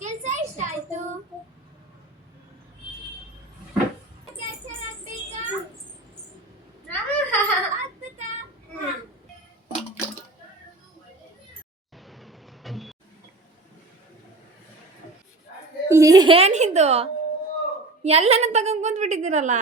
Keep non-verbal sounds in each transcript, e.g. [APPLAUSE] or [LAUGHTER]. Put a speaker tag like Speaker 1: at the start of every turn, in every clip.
Speaker 1: ಕೆಲಸ ಇಷ್ಟ ಆಯ್ತು
Speaker 2: ಏನಿದು? ಎಲ್ಲನ ತಗೊಂಡ್ ಕುಂತ್ಬಿಟ್ಟಿದ್ದೀರಲ್ಲ?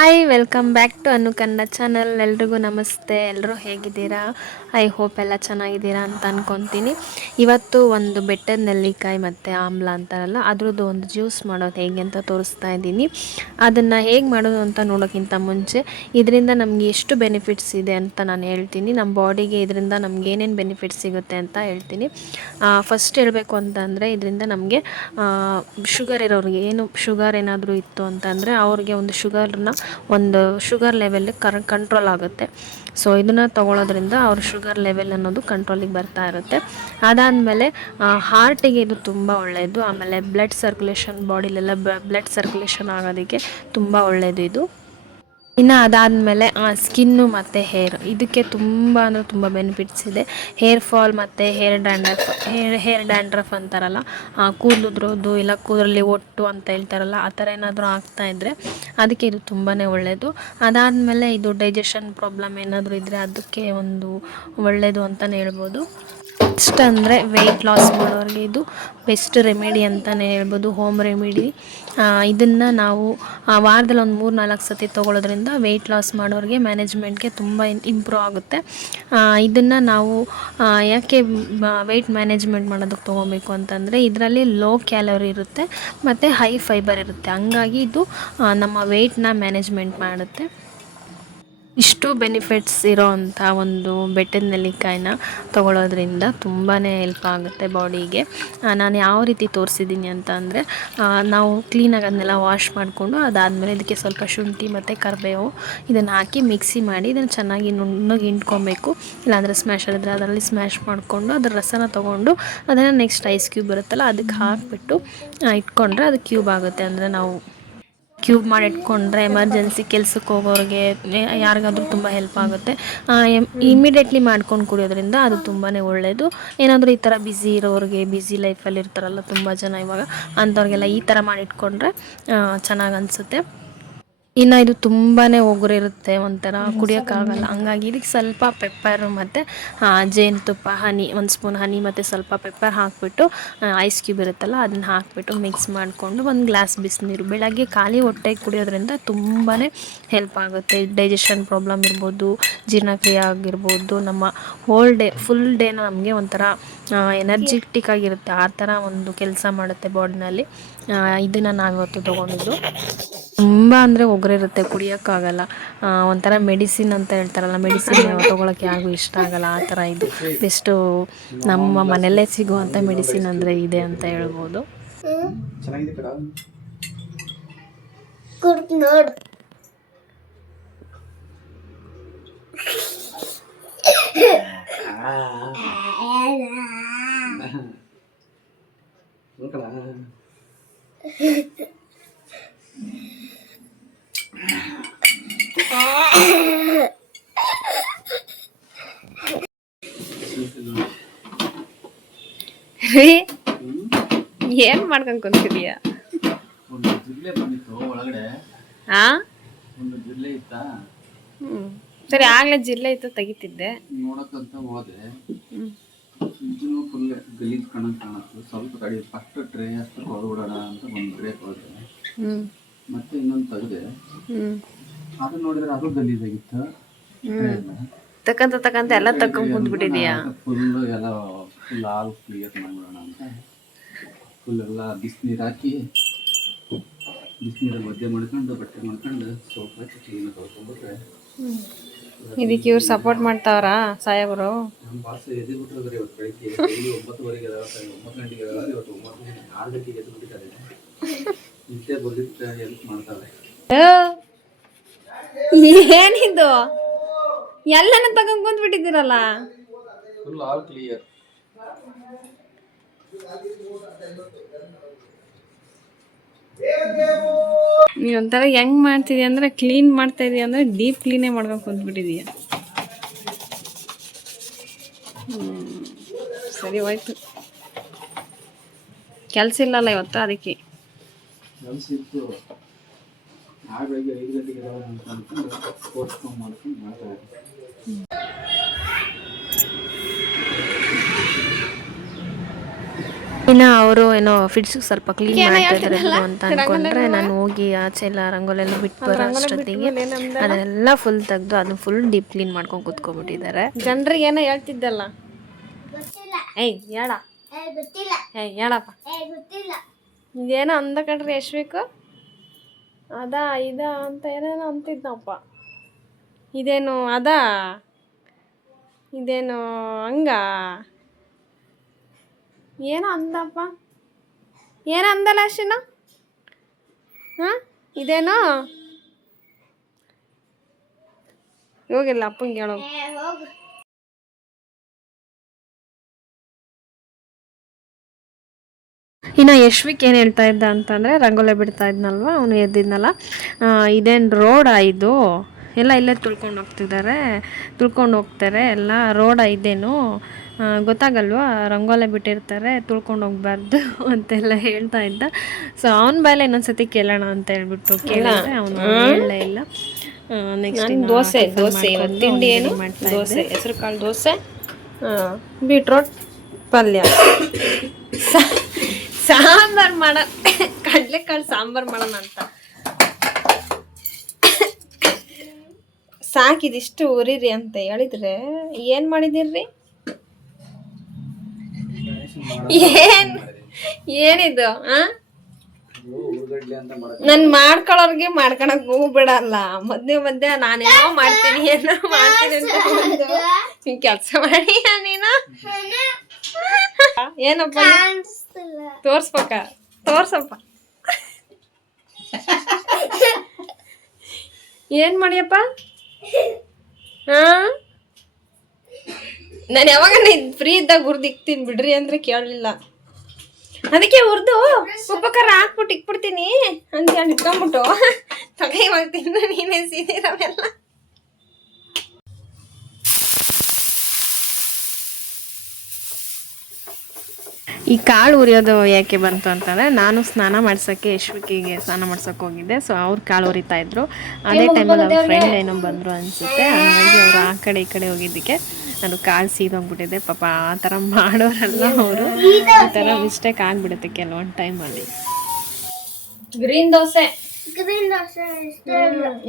Speaker 2: ಹಾಯ್ ವೆಲ್ಕಮ್ ಬ್ಯಾಕ್ ಟು ಅನ್ನು ಕನ್ನಡ ಚಾನಲ್ ಎಲ್ರಿಗೂ ನಮಸ್ತೆ. ಎಲ್ಲರೂ ಹೇಗಿದ್ದೀರಾ? ಐ ಹೋಪ್ ಎಲ್ಲ ಚೆನ್ನಾಗಿದ್ದೀರಾ ಅಂತ ಅನ್ಕೊತೀನಿ. ಇವತ್ತು ಒಂದು ಬೆಟ್ಟದ ನೆಲ್ಲಿಕಾಯಿ ಮತ್ತು ಆಮ್ಲ ಅಂತಾರಲ್ಲ, ಅದ್ರದ್ದು ಒಂದು ಜ್ಯೂಸ್ ಮಾಡೋದು ಹೇಗೆ ಅಂತ ತೋರಿಸ್ತಾ ಇದ್ದೀನಿ. ಅದನ್ನು ಹೇಗೆ ಮಾಡೋದು ಅಂತ ನೋಡೋಕ್ಕಿಂತ ಮುಂಚೆ, ಇದರಿಂದ ನಮಗೆ ಎಷ್ಟು ಬೆನಿಫಿಟ್ಸ್ ಇದೆ ಅಂತ ನಾನು ಹೇಳ್ತೀನಿ. ನಮ್ಮ ಬಾಡಿಗೆ ಇದರಿಂದ ನಮ್ಗೆ ಏನೇನು ಬೆನಿಫಿಟ್ಸ್ ಸಿಗುತ್ತೆ ಅಂತ ಹೇಳ್ತೀನಿ. ಫಸ್ಟ್ ಹೇಳಬೇಕು ಅಂತಂದರೆ, ಇದರಿಂದ ನಮಗೆ ಶುಗರ್ ಇರೋರಿಗೆ ಏನು ಶುಗರ್ ಏನಾದರೂ ಇತ್ತು ಅಂತಂದರೆ, ಅವ್ರಿಗೆ ಒಂದು ಶುಗರ್ನ ಒಂದು ಶುಗರ್ ಲೆವೆಲ್ ಕರ್ ಕಂಟ್ರೋಲ್ ಆಗುತ್ತೆ. ಸೊ ಇದನ್ನು ತಗೊಳ್ಳೋದ್ರಿಂದ ಅವ್ರ ಶುಗರ್ ಲೆವೆಲ್ ಅನ್ನೋದು ಕಂಟ್ರೋಲಿಗೆ ಬರ್ತಾ ಇರುತ್ತೆ. ಅದಾದಮೇಲೆ ಹಾರ್ಟಿಗೆ ಇದು ತುಂಬ ಒಳ್ಳೆಯದು ಆಮೇಲೆ ಬ್ಲಡ್ ಸರ್ಕ್ಯುಲೇಷನ್ ಬಾಡಿಲೆಲ್ಲ ಬ್ಲಡ್ ಸರ್ಕ್ಯುಲೇಷನ್ ಆಗೋದಕ್ಕೆ ತುಂಬ ಒಳ್ಳೆಯದು ಇದು. ಇನ್ನು ಅದಾದಮೇಲೆ ಸ್ಕಿನ್ನು ಮತ್ತು ಹೇರ್. ಇದಕ್ಕೆ ತುಂಬ ಅಂದರೆ ತುಂಬ ಬೆನಿಫಿಟ್ಸ್ ಇದೆ. ಹೇರ್ ಫಾಲ್ ಮತ್ತು hair dandruff hair hair dandruff ಅಂತಾರಲ್ಲ ಆ, ಇಲ್ಲ ಕೂದಲಲ್ಲಿ ಒಟ್ಟು ಅಂತ ಹೇಳ್ತಾರಲ್ಲ ಆ ಥರ ಏನಾದರೂ ಆಗ್ತಾ ಇದ್ದರೆ ಅದಕ್ಕೆ ಇದು ತುಂಬಾ ಒಳ್ಳೆಯದು ಅದಾದಮೇಲೆ ಇದು ಡೈಜೆಷನ್ ಪ್ರಾಬ್ಲಮ್ ಏನಾದರೂ ಇದ್ದರೆ ಅದಕ್ಕೆ ಒಂದು ಒಳ್ಳೆಯದು ಅಂತಲೇ ಹೇಳ್ಬೋದು. ನೆಕ್ಸ್ಟ್ ಅಂದರೆ ವೆಯ್ಟ್ ಲಾಸ್ ಮಾಡೋರಿಗೆ ಇದು ಬೆಸ್ಟ್ ರೆಮಿಡಿ ಅಂತಲೇ ಹೇಳ್ಬೋದು ಹೋಮ್ ರೆಮಿಡಿ ಇದನ್ನು ನಾವು ವಾರದಲ್ಲಿ ಒಂದು ಮೂರು ನಾಲ್ಕು ಸತಿ ತೊಗೊಳೋದ್ರಿಂದ ವೆಯ್ಟ್ ಲಾಸ್ ಮಾಡೋರಿಗೆ ಮ್ಯಾನೇಜ್ಮೆಂಟ್ಗೆ ತುಂಬ ಇಂಪ್ರೂವ್ ಆಗುತ್ತೆ. ಇದನ್ನು ನಾವು ಯಾಕೆ ವೆಯ್ಟ್ ಮ್ಯಾನೇಜ್ಮೆಂಟ್ ಮಾಡೋದಕ್ಕೆ ತೊಗೋಬೇಕು ಅಂತಂದರೆ ಇದರಲ್ಲಿ ಲೋ ಕ್ಯಾಲೋರಿ ಇರುತ್ತೆ, ಮತ್ತು ಹೈ ಫೈಬರ್ ಇರುತ್ತೆ. ಹಂಗಾಗಿ ಇದು ನಮ್ಮ ವೆಯ್ಟ್ನ ಮ್ಯಾನೇಜ್ಮೆಂಟ್ ಮಾಡುತ್ತೆ. ಇಷ್ಟು ಬೆನಿಫಿಟ್ಸ್ ಇರೋ ಅಂಥ ಒಂದು ಬೆಟ್ಟದ ನೆಲ್ಲಿಕಾಯಿನ ತಗೊಳ್ಳೋದ್ರಿಂದ ತುಂಬಾ ಹೆಲ್ಪ್ ಆಗುತ್ತೆ ಬಾಡಿಗೆ ನಾನು ಯಾವ ರೀತಿ ತೋರಿಸಿದ್ದೀನಿ ಅಂತ ಅಂದರೆ ನಾವು ಕ್ಲೀನಾಗಿ ಅದನ್ನೆಲ್ಲ ವಾಶ್ ಮಾಡಿಕೊಂಡು ಅದಾದಮೇಲೆ ಇದಕ್ಕೆ ಸ್ವಲ್ಪ ಶುಂಠಿ ಮತ್ತು ಕರಿಬೇವು ಇದನ್ನು ಹಾಕಿ ಮಿಕ್ಸಿ ಮಾಡಿ ಇದನ್ನು ಚೆನ್ನಾಗಿ ನುಣ್ಣಗೆ ಹಿಂಡ್ಕೊಬೇಕು. ಇಲ್ಲಾಂದರೆ ಸ್ಮ್ಯಾಶ್ ಹೇಳಿದ್ರೆ ಅದರಲ್ಲಿ ಸ್ಮ್ಯಾಶ್ ಮಾಡಿಕೊಂಡು ಅದರ ರಸನ ತೊಗೊಂಡು ಅದನ್ನು ನೆಕ್ಸ್ಟ್ ಐಸ್ ಕ್ಯೂಬ್ ಬರುತ್ತಲ್ಲ, ಅದಕ್ಕೆ ಹಾಕಿಬಿಟ್ಟು ಇಟ್ಕೊಂಡ್ರೆ ಅದು ಕ್ಯೂಬ್ ಆಗುತ್ತೆ. ಅಂದರೆ ನಾವು ಕ್ಯೂಬ್ ಮಾಡಿ ಇಟ್ಕೊಂಡ್ರೆ ಎಮರ್ಜೆನ್ಸಿ ಕೆಲ್ಸಕ್ಕೆ ಹೋಗೋರಿಗೆ ಯಾರಿಗಾದ್ರೂ ತುಂಬ ಹೆಲ್ಪ್ ಆಗುತ್ತೆ. ಇಮಿಡಿಯೇಟ್ಲಿ ಮಾಡ್ಕೊಂಡು ಕುಡಿಯೋದ್ರಿಂದ ಅದು ತುಂಬಾ ಒಳ್ಳೆಯದು ಏನಾದರೂ ಈ ಥರ ಬ್ಯುಸಿ ಇರೋರಿಗೆ ಬ್ಯುಸಿ ಲೈಫಲ್ಲಿ ಇರ್ತಾರಲ್ಲ ತುಂಬ ಜನ ಇವಾಗ, ಅಂಥವ್ರಿಗೆಲ್ಲ ಈ ಥರ ಮಾಡಿಟ್ಕೊಂಡ್ರೆ ಚೆನ್ನಾಗಿ ಅನಿಸುತ್ತೆ. ಇನ್ನು ಇದು ತುಂಬಾ ಒಗರಿರುತ್ತೆ ಒಂಥರ ಕುಡಿಯೋಕ್ಕಾಗಲ್ಲ. ಹಂಗಾಗಿ ಇದಕ್ಕೆ ಸ್ವಲ್ಪ ಪೆಪ್ಪರ್ ಮತ್ತು ಜೇನುತುಪ್ಪ, ಹನಿ, ಒಂದು ಸ್ಪೂನ್ ಹನಿ ಮತ್ತು ಸ್ವಲ್ಪ ಪೆಪ್ಪರ್ ಹಾಕಿಬಿಟ್ಟು ಐಸ್ ಕ್ಯೂಬ್ ಇರುತ್ತಲ್ಲ ಅದನ್ನ ಹಾಕಿಬಿಟ್ಟು ಮಿಕ್ಸ್ ಮಾಡಿಕೊಂಡು ಒಂದು ಗ್ಲಾಸ್ ಬಿಸಿನೀರು, ಬೆಳಗ್ಗೆ ಖಾಲಿ ಹೊಟ್ಟೆಗೆ ಕುಡಿಯೋದ್ರಿಂದ ತುಂಬಾ ಹೆಲ್ಪ್ ಆಗುತ್ತೆ. ಡೈಜೆಷನ್ ಪ್ರಾಬ್ಲಮ್ ಇರ್ಬೋದು, ಜೀರ್ಣಕ್ರಿಯೆ ಆಗಿರ್ಬೋದು, ನಮ್ಮ ಹೋಲ್ ಡೇ ಫುಲ್ ಡೇನ ನಮಗೆ ಒಂಥರ ಎನರ್ಜಿಟಿಕ್ ಆಗಿರುತ್ತೆ. ಆ ಥರ ಒಂದು ಕೆಲಸ ಮಾಡುತ್ತೆ ಬಾಡಿನಲ್ಲಿ ಇದನ್ನು ನಾವಿವತ್ತು ತೊಗೊಂಡಿದ್ದು. ತುಂಬ ಅಂದರೆ ಒಗರಿರುತ್ತೆ ಕುಡಿಯೋಕ್ಕಾಗಲ್ಲ. ಒಂಥರ ಮೆಡಿಸಿನ್ ಅಂತ ಹೇಳ್ತಾರಲ್ಲ ಮೆಡಿಸಿನ್ ತೊಗೊಳಕ್ಕೆ ಯಾರಿಗೂ ಇಷ್ಟ ಆಗಲ್ಲ, ಆ ಥರ ಇದು. ಬೆಸ್ಟು ನಮ್ಮ ಮನೆಯಲ್ಲೇ ಸಿಗುವಂಥ ಮೆಡಿಸಿನ್ ಅಂದರೆ ಇದೆ ಅಂತ ಹೇಳ್ಬೋದು.
Speaker 1: ನೋಡು.
Speaker 2: ಏನು ಮಾಡ್ಕೊಂಡು ಕುಂತಿದೀಯ?
Speaker 3: ಒಂದು ಜಿರ್ಲೆ ಬಂದಿತ್ತು ಒಳಗಡೆ.
Speaker 2: ಹಾಂ
Speaker 3: ಒಂದು ಜಿರ್ಲೆ ಇತ್ತ?
Speaker 2: ಹ್ಞೂ ಸರಿ ಆಗ್ಲೇ ಜಿಲ್ಲೆ ಇತ್ತು ತೆಗಿತಿದ್ದೆ.
Speaker 3: ನೋಡಕ್ಕಂತ ಹೋದೆ. ಫ್ರಿಜ್ನು ಫುಲ್ ಗಲೀಜ್ ಕಣಂಗ್ ಕಾಣತ್ತು. ಸ್ವಲ್ಪ ಕಡೆ ಫಸ್ಟ್ ಟ್ರೇ ಅಷ್ಟು ಹೊರಬಿಡೋಣ ಅಂತ ಒಂದು ಟ್ರೇ ಹೋದೆ ಮತ್ತೆ ಇನ್ನೊಂದು ತೆಗೆದೆ. ಅದು ನೋಡಿದ್ರೆ ಅದು ಗಲೀಜಾಗಿತ್ತು.
Speaker 2: ತಕ್ಕಂತ ತಕ್ಕಂತ ಎಲ್ಲ ತಕೊಂಡ್ ಕುಂತ್ಬಿಟ್ಟಿದೀಯಾ
Speaker 3: ಫುಲ್ ಎಲ್ಲ ಫುಲ್ ಆಲ್ ಕ್ಲಿಯರ್ ಮಾಡ್ಬಿಡೋಣ ಅಂತ. ಫುಲ್ ಎಲ್ಲ ಬಿಸಿನೀರು ಹಾಕಿ ಬಿಸಿನೀರಲ್ಲಿ ಮದ್ದೆ ಮಾಡ್ಕೊಂಡು ಬಟ್ಟೆ ಮಾಡ್ಕೊಂಡು ಸೋಪ್ ಹಾಕಿ ಕ್ಲೀನ್ ತೊಳ್ಕೊಂಡ್ಬಿಟ್ರೆ
Speaker 2: ಇದಕ್ಕೆ ಇವ್ರು ಸಪೋರ್ಟ್ ಮಾಡ್ತಾವ್ರಾ ಸಾಹೇಬರು?
Speaker 3: ನಮ್ಮ ಬಾಸ್ ಎದ್ದು ಬಿಟ್ಟಿರೋದ್ರೆ ಇವತ್ತು ಬೆಳಿಗ್ಗೆ ಡೈಲಿ ಒಂಬತ್ತುವರೆಗೆ ಎದ್ದೇಳ್ತಾರೆ, ಒಂಬತ್ತು ಗಂಟೆಗೆ ಎದ್ದೇಳೋದು, ಇವತ್ತು ಒಂಬತ್ತು ಗಂಟೆ ಆರು ಗಂಟೆಗೆ ಎದ್ದು ಬಿಟ್ಟಿದ್ದಾರೆ ನಿದ್ದೆ ಬಂದಿತ್ತು ಹೆಲ್ಪ್ ಮಾಡ್ತಾರೆ
Speaker 2: ಏನಿದು ಎಲ್ಲನ ತಗೊಂಡ್ ಕುಂತ್ಬಿಟ್ಟಿದ್ದೀರಲ್ಲ
Speaker 4: ನೀ ಒಂಥರ ಹೆಂಗ್ ಮಾಡ್ತಿದ್ಯಾ ಅಂದ್ರೆ ಕ್ಲೀನ್ ಮಾಡ್ತಾ ಇದೀಯ ಅಂದ್ರೆ ಡೀಪ್ ಕ್ಲೀನೇ ಮಾಡ್ಕೊಂಡು ಕುಂತ್ಬಿಟ್ಟಿದೀಯ. ಸರಿ ಹೋಯ್ತು. ಕೆಲ್ಸ ಇಲ್ಲಲ್ಲ ಇವತ್ತು ಅದಕ್ಕೆ.
Speaker 2: ಇನ್ನು ಅವರು ಏನೋ ಫಿಡ್ಸ್ ಸ್ವಲ್ಪ ಕ್ಲೀನ್ ಮಾಡ್ತಿದ್ರು ಅಂತ ಅನ್ಕೊಂಡ್ರೆ ನಾನು ಹೋಗಿ ಆಚೆ ಎಲ್ಲ ರಂಗೋಲಿ ಎಲ್ಲ ಬಿಟ್ಟು ಬರೋ ಅದೆಲ್ಲ ಫುಲ್ ತೆಗ್ದು ಅದನ್ನ ಫುಲ್ ಡೀಪ್ ಕ್ಲೀನ್ ಮಾಡ್ಕೊಂಡು ಕೂತ್ಕೊಂಡ್ಬಿಟ್ಟಿದ್ದಾರೆ
Speaker 4: ಜನರಿಗೆ ಏನೋ ಹೇಳ್ತಿದ್ದಲ್ಲ?
Speaker 1: ಗೊತ್ತಿಲ್ಲ.
Speaker 4: ಏಯ್ ಹೇಳ. ಏಯ್ ಹೇಳಪ್ಪ. ಇದೇನೋ ಅಂದ ಕಣ್ರಿ ಬೇಕು ಅದ ಇದ ಅಂತ ಏನೇನೋ ಅಂತಿದ್ನಪ್ಪ. ಇದೇನು ಅದ? ಇದೇನು ಹಂಗ? ಏನೋ ಅಂದಪ್ಪ. ಏನೋ ಅಂದಲ್ಲ ಅಶ್ವಿನ ಹಾಂ? ಇದೇನೋ? ಹೋಗಿಲ್ಲ ಅಪ್ಪಂಗೆ ಹೇಳೋ.
Speaker 2: ಇನ್ನು ಯಶ್ವಿಕ್ ಏನು ಹೇಳ್ತಾ ಇದ್ದ ಅಂತಂದರೆ ರಂಗೋಲೆ ಬಿಡ್ತಾ ಇದ್ನಲ್ವ? ಅವನು ಎದ್ದಿದ್ನಲ್ಲ. ಇದೇನು ರೋಡಾ ಇದು? ಎಲ್ಲ ಇಲ್ಲೇ ತುಳ್ಕೊಂಡು ಹೋಗ್ತಿದ್ದಾರೆ ತುಳ್ಕೊಂಡು ಹೋಗ್ತಾರೆ. ಎಲ್ಲ ರೋಡ ಇದೇನು? ಗೊತ್ತಾಗಲ್ವಾ? ರಂಗೋಲೆ ಬಿಟ್ಟಿರ್ತಾರೆ ತುಳ್ಕೊಂಡು ಹೋಗ್ಬಾರ್ದು [LAUGHS] ಅಂತೆಲ್ಲ ಹೇಳ್ತಾ ಇದ್ದ. ಸೊ ಅವನ ಬಾಯಲ್ಲೇ ಇನ್ನೊಂದ್ಸತಿ ಕೇಳೋಣ ಅಂತ ಹೇಳ್ಬಿಟ್ಟು ಕೇಳಿದ್ರೆ ಅವನು ಹೇಳಲೇ ಇಲ್ಲ. ನೆಕ್ಸ್ಟ್
Speaker 4: ದೋಸೆ ದೋಸೆ ಇವತ್ತು ತಿಂಡಿ ಏನು? ದೋಸೆ ಹೆಸರು ಕಾಳು ದೋಸೆ ಬೀಟ್ರೋಟ್ ಪಲ್ಯ. ಸಾಂಬಾರ್ ಮಾಡ ಕಡಲೆಕಾಳು ಸಾಂಬಾರ್ ಮಾಡೋಣ ಅಂತ. ಸಾಕಿದಿಷ್ಟು ಉರಿರಿ ಅಂತ ಹೇಳಿದ್ರೆ ಏನ್ ಮಾಡಿದಿರ್ರಿ ಏನ್? ಏನಿದು, ಆ? ನನ್ ಮಾಡ್ಕೊಳ್ಳೋರ್ಗೆ ಮಾಡ್ಕೊಳಕ್ ಹೋಗ್ಬಿಡಲ್ಲ ಮಧ್ಯೆ ಮಧ್ಯೆ ನಾನೇನೋ ಮಾಡ್ತೀನಿ, ಏನೋ ಮಾಡ್ತೀನಿ ಅಂತ ಕೆಲ್ಸ ಮಾಡಿ ನೀನು? ಏನಪ್ಪ? ತೋರ್ಸ್ಬೇಕ, ತೋರ್ಸಪ್ಪ. ಏನ್ ಮಾಡಿಯಪ್ಪ? ಹಾ ನಾನು ಯಾವಾಗ ಫ್ರೀ ಇದ್ದಾಗ ಹುರ್ದು ಇಕ್ತೀನಿ ಬಿಡ್ರಿ ಅಂದ್ರೆ ಕೇಳಲಿಲ್ಲ. ಅದಕ್ಕೆ ಹುರ್ದು ಉಪಕಾರ ಹಾಕ್ಬಿಟ್ಟು ಇಕ್ಬಿಡ್ತೀನಿ ಅಂತ ಹೇಳಿ ಇಟ್ಕೊಂಬಿಟ್ಟು ತಗೈ ಮಾಡ್ತೀನಿ ನೀನೇ ಸೀದಿರವೆಲ್ಲ
Speaker 2: ಈ ಕಾಳು ಉರಿಯೋದು ಯಾಕೆ ಬಂತು ಅಂತಂದರೆ ನಾನು ಸ್ನಾನ ಮಾಡ್ಸಕ್ಕೆ ಯಶ್ವಿಕಿಗೆ ಸ್ನಾನ ಮಾಡ್ಸೋಕೆ ಹೋಗಿದ್ದೆ ಸೊ ಅವ್ರು ಕಾಳು ಉರಿತಾ ಇದ್ರು. ಅದೇ ಟೈಮಲ್ಲಿ ಅವ್ರ ಫ್ರೆಂಡ್ ಏನೋ ಬಂದರು ಅನಿಸುತ್ತೆ. ಹಾಗಾಗಿ ಅವರು ಆ ಕಡೆ ಈ ಕಡೆ ಹೋಗಿದ್ದಕ್ಕೆ. ಅದು ಕಾಲು ಸೀದೋಗ್ಬಿಟ್ಟಿದೆ ಪಾಪ ಆ ಥರ ಮಾಡೋರಲ್ಲ ಅವರು. ಈ ಥರ ಮಿಸ್ಟೇಕ್ ಆಗಿಬಿಡುತ್ತೆ ಕೆಲವೊಂದು ಟೈಮಲ್ಲಿ
Speaker 4: ಗ್ರೀನ್ ದೋಸೆ.
Speaker 1: ಗ್ರೀನ್ ದೋಸೆ ಇಷ್ಟ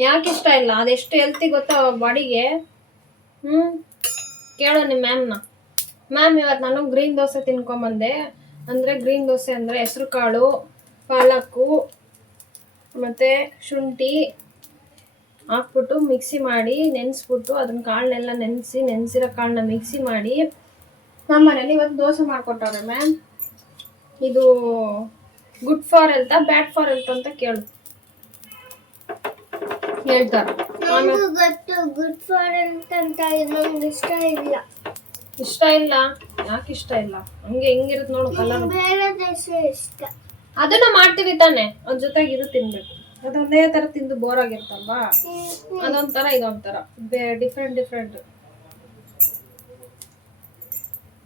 Speaker 4: ಯಾಕೆ ಇಷ್ಟ ಇಲ್ಲ? ಅದೆಷ್ಟು ಹೆಲ್ತಿ ಗೊತ್ತಾ ಬಾಡಿಗೆ. ಹ್ಞೂ ಕೇಳು ನಿಮ್ಮ ಮ್ಯಾಮ್ನ ಮ್ಯಾಮ್ ಇವತ್ತು ನಾನು ಗ್ರೀನ್ ದೋಸೆ ತಿನ್ಕೊಂಬಂದೆ. ಅಂದರೆ ಗ್ರೀನ್ ದೋಸೆ ಅಂದರೆ ಹೆಸರು ಕಾಳು ಪಾಲಕ್ಕು ಮತ್ತು ಶುಂಠಿ ಹಾಕ್ಬಿಟ್ಟು ಮಿಕ್ಸಿ ಮಾಡಿ ನೆನೆಸ್ಬಿಟ್ಟು ಅದನ್ನ ಕಾಳನ್ನೆಲ್ಲ ನೆನೆಸಿ ನೆನೆಸಿರೋ ಕಾಳನ್ನ ಮಿಕ್ಸಿ ಮಾಡಿ ನಮ್ಮ ಮನೇಲಿ ಇವತ್ತು ದೋಸೆ ಮಾಡಿಕೊಟ್ಟವ್ರೆ ಮ್ಯಾಮ್ ಇದು ಗುಡ್ ಫಾರ್ ಹೆಲ್ತಾ ಬ್ಯಾಡ್ ಫಾರ್ ಹೆಲ್ತ್ ಅಂತ ಕೇಳು. ಹೇಳ್ತಾರೆ.
Speaker 1: ನನಗೂ ಗೊತ್ತು ಗುಡ್ ಫಾರ್ ಅಂತ ನಂಗೆ ಇಷ್ಟ ಇಲ್ಲ.
Speaker 4: ಇಷ್ಟ ಇಲ್ಲ? ಯಾಕೆ ಇಷ್ಟ ಇಲ್ಲ? ಹಂಗೆ ಹೆಂಗಿರುತ್ತೆ ನೋಡು ಕಲರ್
Speaker 1: ಬೇರೆ ಇಷ್ಟ.
Speaker 4: ಅದನ್ನ ಮಾಡ್ತೀವಿ ತಾನೆ. ಅದ್ರ ಜೊತೆಗೆ ಇದು ತಿನ್ಬೇಕು. ಅದು ಒಂದೇ ತರ ತಿಂದು ಬೋರ್ ಆಗಿರ್ತಲ್ವಾ ಅದೊಂಥರ ಇದೊಂಥರ. ಡಿಫ್ರೆಂಟ್ ಡಿಫ್ರೆಂಟ್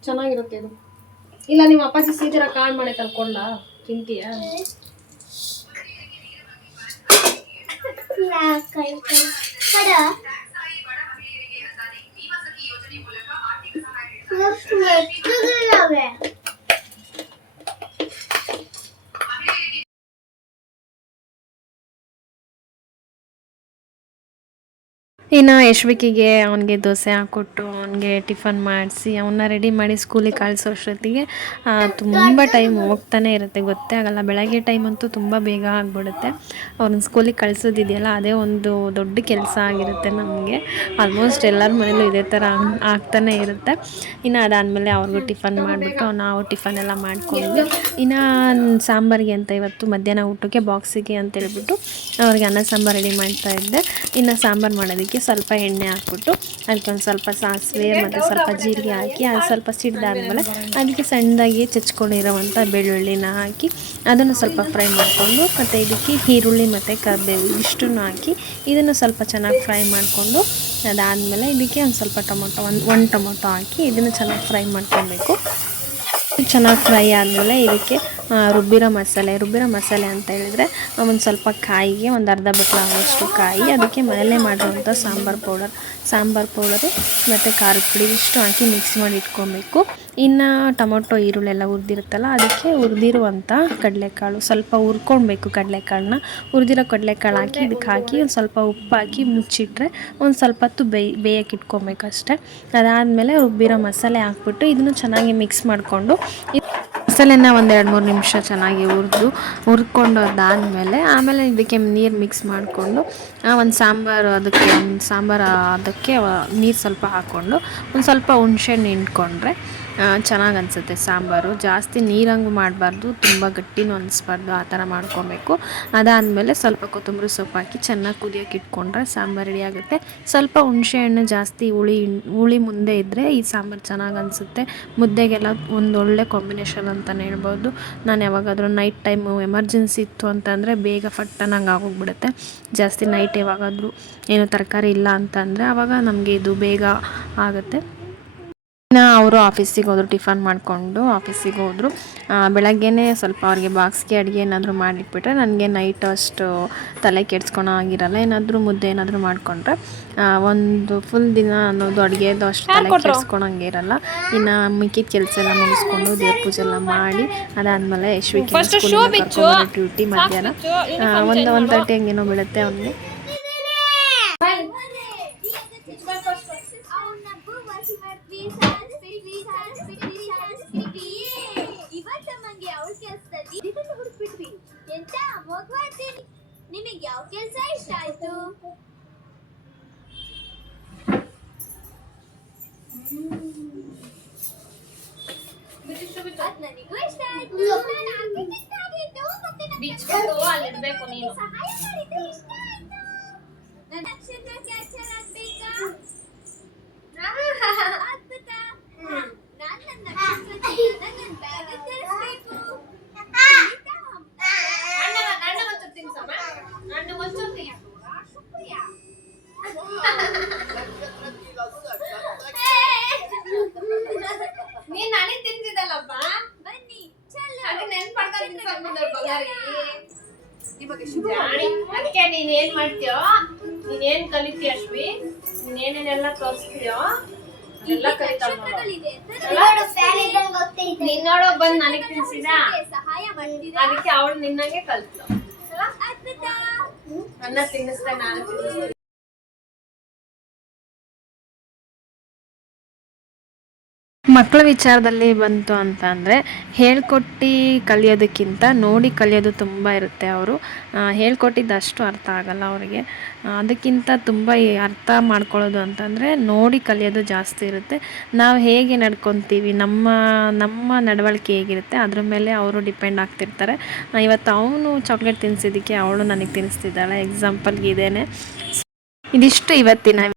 Speaker 4: ಚೆನ್ನಾಗಿರುತ್ತೆ ಇದು. ಇಲ್ಲ ನಿಮ್ಮ ಅಪ್ಪಾಜಿ ಸೀದಿರ ಕಾಲ್ ಮಾಡಿ ತಲ್ಕೊಳ್ಳ ತಿಂತೀಯ
Speaker 1: ಕಡ
Speaker 2: ಇನ್ನು ಯಶ್ವಿಕಿಗೆ ಅವನಿಗೆ ದೋಸೆ ಹಾಕ್ಕೊಟ್ಟು ಅವನಿಗೆ ಟಿಫನ್ ಮಾಡಿಸಿ ಅವನ್ನ ರೆಡಿ ಮಾಡಿ ಸ್ಕೂಲಿಗೆ ಕಳಿಸೋ ಅಷ್ಟೊತ್ತಿಗೆ ತುಂಬ ಟೈಮ್ ಹೋಗ್ತಾನೆ ಇರುತ್ತೆ ಗೊತ್ತೇ ಆಗಲ್ಲ. ಬೆಳಗ್ಗೆ ಟೈಮ್ ಅಂತೂ ತುಂಬ ಬೇಗ ಆಗಿಬಿಡುತ್ತೆ. ಅವ್ರನ್ನ ಸ್ಕೂಲಿಗೆ ಕಳಿಸೋದಿದೆಯಲ್ಲ, ಅದೇ ಒಂದು ದೊಡ್ಡ ಕೆಲಸ ಆಗಿರುತ್ತೆ ನಮಗೆ. ಆಲ್ಮೋಸ್ಟ್ ಎಲ್ಲರ ಮನೇಲೂ ಇದೇ ಥರ ಆಗ್- ಆಗ್ತಾನೆ ಇರುತ್ತೆ. ಇನ್ನು ಅದಾದಮೇಲೆ ಅವ್ರಿಗೂ ಟಿಫನ್ ಮಾಡಿಬಿಟ್ಟು ನಾವು ಟಿಫನ್ ಎಲ್ಲ ಮಾಡ್ಕೊಂಡ್ವಿ ಇನ್ನು ಸಾಂಬಾರಿಗೆ ಅಂತ ಇವತ್ತು ಮಧ್ಯಾಹ್ನ ಊಟಕ್ಕೆ ಬಾಕ್ಸಿಗೆ ಅಂತ ಹೇಳ್ಬಿಟ್ಟು ಅವ್ರಿಗೆ ಅನ್ನ ಸಾಂಬಾರು ರೆಡಿ ಮಾಡ್ತಾ ಇದ್ದೆ. ಇನ್ನು ಸಾಂಬಾರು ಮಾಡೋದಕ್ಕೆ ಸ್ವಲ್ಪ ಎಣ್ಣೆ ಹಾಕ್ಬಿಟ್ಟು ಅದಕ್ಕೆ ಒಂದು ಸ್ವಲ್ಪ ಸಾಸಿವೆ ಮತ್ತು ಸ್ವಲ್ಪ ಜೀರಿಗೆ ಹಾಕಿ ಅದು ಸ್ವಲ್ಪ ಸಿಡ್ದಾದ್ಮೇಲೆ ಅದಕ್ಕೆ ಸಣ್ಣದಾಗಿ ಚಚ್ಕೊಂಡಿರೋವಂಥ ಬೆಳ್ಳುಳ್ಳಿನ ಹಾಕಿ ಅದನ್ನು ಸ್ವಲ್ಪ ಫ್ರೈ ಮಾಡಿಕೊಂಡು ಮತ್ತು ಇದಕ್ಕೆ ಈರುಳ್ಳಿ ಮತ್ತು ಕರಿಬೇವು ಇಷ್ಟನ್ನು ಹಾಕಿ ಇದನ್ನು ಸ್ವಲ್ಪ ಚೆನ್ನಾಗಿ ಫ್ರೈ ಮಾಡಿಕೊಂಡು ಅದಾದಮೇಲೆ ಇದಕ್ಕೆ ಒಂದು ಸ್ವಲ್ಪ ಟೊಮೊಟೊ, ಒಂದು ಒಂದು ಟೊಮೊಟೊ ಹಾಕಿ ಇದನ್ನು ಚೆನ್ನಾಗಿ ಫ್ರೈ ಮಾಡ್ಕೊಬೇಕು. ಚೆನ್ನಾಗಿ ಫ್ರೈ ಆದಮೇಲೆ ಇದಕ್ಕೆ ರುಬ್ಬಿರೋ ಮಸಾಲೆ ರುಬ್ಬಿರೋ ಮಸಾಲೆ ಅಂತ ಹೇಳಿದ್ರೆ ಒಂದು ಸ್ವಲ್ಪ ಕಾಯಿಗೆ ಒಂದು ಅರ್ಧ ಆಗೋಷ್ಟು ಕಾಯಿ, ಅದಕ್ಕೆ ಮನೆಯಲ್ಲೇ ಮಾಡಿರುವಂಥ ಸಾಂಬಾರು ಪೌಡರ್. ಸಾಂಬಾರು ಪೌಡರು ಮತ್ತು ಖಾರದ ಪುಡಿ ಇಷ್ಟು ಹಾಕಿ ಮಿಕ್ಸ್ ಮಾಡಿ ಇಟ್ಕೊಬೇಕು. ಇನ್ನು ಟೊಮೊಟೊ, ಈರುಳ್ಳಿ ಎಲ್ಲ ಹುರಿದಿರುತ್ತಲ್ಲ, ಅದಕ್ಕೆ ಹುರಿದಿರುವಂಥ ಕಡಲೆಕಾಳು. ಸ್ವಲ್ಪ ಹುರ್ಕೊಳ್ಬೇಕು ಕಡಲೆಕಾಳನ್ನ. ಹುರಿದಿರೋ ಕಡಲೆಕಾಳು ಹಾಕಿ ಇದಕ್ಕೆ ಹಾಕಿ ಒಂದು ಸ್ವಲ್ಪ ಉಪ್ಪು ಹಾಕಿ ಮುಚ್ಚಿಟ್ರೆ ಒಂದು ಸ್ವಲ್ಪ ಹೊತ್ತು ಬೇಯ್, ಬೇಯಕ್ಕೆ ಇಟ್ಕೊಬೇಕು ಅಷ್ಟೇ ಅದಾದಮೇಲೆ ರುಬ್ಬಿರೋ ಮಸಾಲೆ ಹಾಕ್ಬಿಟ್ಟು ಇದನ್ನು ಚೆನ್ನಾಗಿ ಮಿಕ್ಸ್ ಮಾಡಿಕೊಂಡು ಮಸಾಲೆನ ಒಂದು ಎರಡು ಮೂರು ನಿಮಿಷ ಚೆನ್ನಾಗಿ ಹುರಿದು, ಹುರ್ಕೊಂಡು ಅದಾದಮೇಲೆ ಆಮೇಲೆ ಇದಕ್ಕೆ ನೀರು ಮಿಕ್ಸ್ ಮಾಡಿಕೊಂಡು ಒಂದು ಸಾಂಬಾರು ಅದಕ್ಕೆ, ಒಂದು ಸಾಂಬಾರು ಅದಕ್ಕೆ, ನೀರು ಸ್ವಲ್ಪ ಹಾಕ್ಕೊಂಡು ಒಂದು ಸ್ವಲ್ಪ ಹುಣ್ಸೆಹಣ್ಣು ಹಿಂಡ್ಕೊಂಡ್ರೆ ಚೆನ್ನಾಗಿ ಅನಿಸುತ್ತೆ ಸಾಂಬಾರು. ಜಾಸ್ತಿ ನೀರಂಗೆ ಮಾಡಬಾರ್ದು, ತುಂಬ ಗಟ್ಟಿನೂ ಅನಿಸ್ಬಾರ್ದು ಆ ಥರ ಮಾಡ್ಕೊಬೇಕು. ಅದಾದಮೇಲೆ ಸ್ವಲ್ಪ ಕೊತ್ತಂಬರಿ ಸೊಪ್ಪು ಹಾಕಿ ಚೆನ್ನಾಗಿ ಕುದಿಯೋಕೆ ಇಟ್ಕೊಂಡ್ರೆ ಸಾಂಬಾರು ರೆಡಿ ಆಗುತ್ತೆ. ಸ್ವಲ್ಪ ಹುಣಸೆಹಣ್ಣು ಜಾಸ್ತಿ ಹುಳಿ ಹುಳಿ ಮುಂದೆ ಇದ್ದರೆ ಈ ಸಾಂಬಾರು ಚೆನ್ನಾಗಿ ಅನಿಸುತ್ತೆ ಮುದ್ದೆಗೆಲ್ಲ ಒಂದು ಒಳ್ಳೆ ಕಾಂಬಿನೇಷನ್ ಅಂತಲೇ ಹೇಳ್ಬೋದು. ನಾನು ಯಾವಾಗಾದರೂ ನೈಟ್ ಟೈಮು ಎಮರ್ಜೆನ್ಸಿ ಇತ್ತು ಅಂತಂದರೆ ಬೇಗ ಫಟ್ಟನಂಗೆ ಆಗೋಗ್ಬಿಡುತ್ತೆ. ಜಾಸ್ತಿ ನೈಟ್ ಯಾವಾಗಾದರೂ ಏನೋ ತರಕಾರಿ ಇಲ್ಲ ಅಂತಂದರೆ ಆವಾಗ ನಮಗೆ ಇದು ಬೇಗ ಆಗುತ್ತೆ. ಅವರು ಆಫೀಸಿಗೆ ಹೋದರು ಟಿಫನ್ ಮಾಡಿಕೊಂಡು ಆಫೀಸಿಗೆ ಹೋದರು. ಬೆಳಗ್ಗೆನೇ ಸ್ವಲ್ಪ ಅವ್ರಿಗೆ ಬಾಕ್ಸ್ಗೆ ಅಡುಗೆ ಏನಾದರೂ ಮಾಡಿಟ್ಬಿಟ್ರೆ ನನಗೆ ನೈಟ್ ಅಷ್ಟು ತಲೆ ಕೆಡ್ಸ್ಕೊಳೋ ಆಗಿರಲ್ಲ ಏನಾದರೂ ಮುದ್ದೆ ಏನಾದರೂ ಮಾಡಿಕೊಂಡ್ರೆ ಒಂದು ಫುಲ್ ದಿನ ಅನ್ನೋದು ಅಡುಗೆದು ಅಷ್ಟು ತಲೆ ಕೆಡ್ಸ್ಕೊಳಂಗೆ ಇರಲ್ಲ ಇನ್ನು ಮಿಕ್ಕಿದ ಕೆಲಸ ಎಲ್ಲ ಮುಗಿಸ್ಕೊಂಡು ದೇವ್ರ ಪೂಜೆ ಎಲ್ಲ ಮಾಡಿ ಅದಾದಮೇಲೆ ಯಶ್ವಿಕೆ ಡ್ಯೂಟಿ ಮಧ್ಯಾಹ್ನ. ಒಂದು ಒಂದು ತರ್ಟಿ ಹಂಗೇನೋ ಬೀಳುತ್ತೆ ಅವನಿಗೆ.
Speaker 1: ನಿಮಗೆ ಯಾವ ಕೆಲ್ಸ ಇಷ್ಟ ಆಯ್ತು ಅದ್ ನನಗೂ ಇಷ್ಟ ಆಯ್ತು ನಾನು architect ಆಗಿದ್ದು ಮತ್ತೆ ನನ್ನ
Speaker 4: ಬಿಚ್ಕೊಂಡು ಅಲ್ಲಿರ್ಬೇಕು ನೀನು
Speaker 1: ಸಹಾಯ ಮಾಡಿದ್ದು
Speaker 4: ಜಾಣಿ. ಅದಕ್ಕೆ ನೀನ್ ಏನ್ ಮಾಡ್ತೀಯೋ ನೀನ್ ಏನ್ ಕಲಿತೀಯ ಅಶ್ವಿ? ನೀನ್ ಏನೇನೆಲ್ಲ ತೋರಿಸ್ತೀಯೋ ಎಲ್ಲ ಕಲಿತಾಳ. ನಿನ್ನೋಡು ಬಂದ್ ನನಗ್ ತಿನ್ಸಿದ ಅದಕ್ಕೆ ಅವಳು ನಿನ್ನಂಗೆ
Speaker 1: ಕಲ್ತ
Speaker 4: ಅನ್ನ ತಿನ್ನಿಸ್ತಾ ನಾನು ತಿನ್ನಿಸ್ದೆ.
Speaker 2: ಮಕ್ಕಳ ವಿಚಾರದಲ್ಲಿ ಬಂತು ಅಂತ ಅಂದರೆ ಹೇಳ್ಕೊಟ್ಟು ಕಲಿಯೋದಕ್ಕಿಂತ ನೋಡಿ ಕಲಿಯೋದು ತುಂಬ ಇರುತ್ತೆ ಅವರು. ಹೇಳ್ಕೊಟ್ಟಿದ್ದಷ್ಟು ಅರ್ಥ ಆಗಲ್ಲ ಅವರಿಗೆ. ಅದಕ್ಕಿಂತ ತುಂಬ ಅರ್ಥ ಮಾಡ್ಕೊಳ್ಳೋದು ಅಂತಂದರೆ ನೋಡಿ ಕಲಿಯೋದು ಜಾಸ್ತಿ ಇರುತ್ತೆ. ನಾವು ಹೇಗೆ ನಡ್ಕೊತೀವಿ, ನಮ್ಮ ನಮ್ಮ ನಡವಳಿಕೆ ಹೇಗಿರುತ್ತೆ, ಅದ್ರ ಮೇಲೆ ಅವರು ಡಿಪೆಂಡ್ ಆಗ್ತಿರ್ತಾರೆ. ಇವತ್ತು ಅವನು ಚಾಕ್ಲೇಟ್ ತಿನ್ನಿಸಿದ್ದಕ್ಕೆ ಅವಳು ನನಗೆ ತಿನ್ನಿಸ್ತಿದ್ದಾಳೆ ಎಕ್ಸಾಂಪಲ್ಗೆ ಇದೇನೆ ಇದಿಷ್ಟು ಇವತ್ತಿನ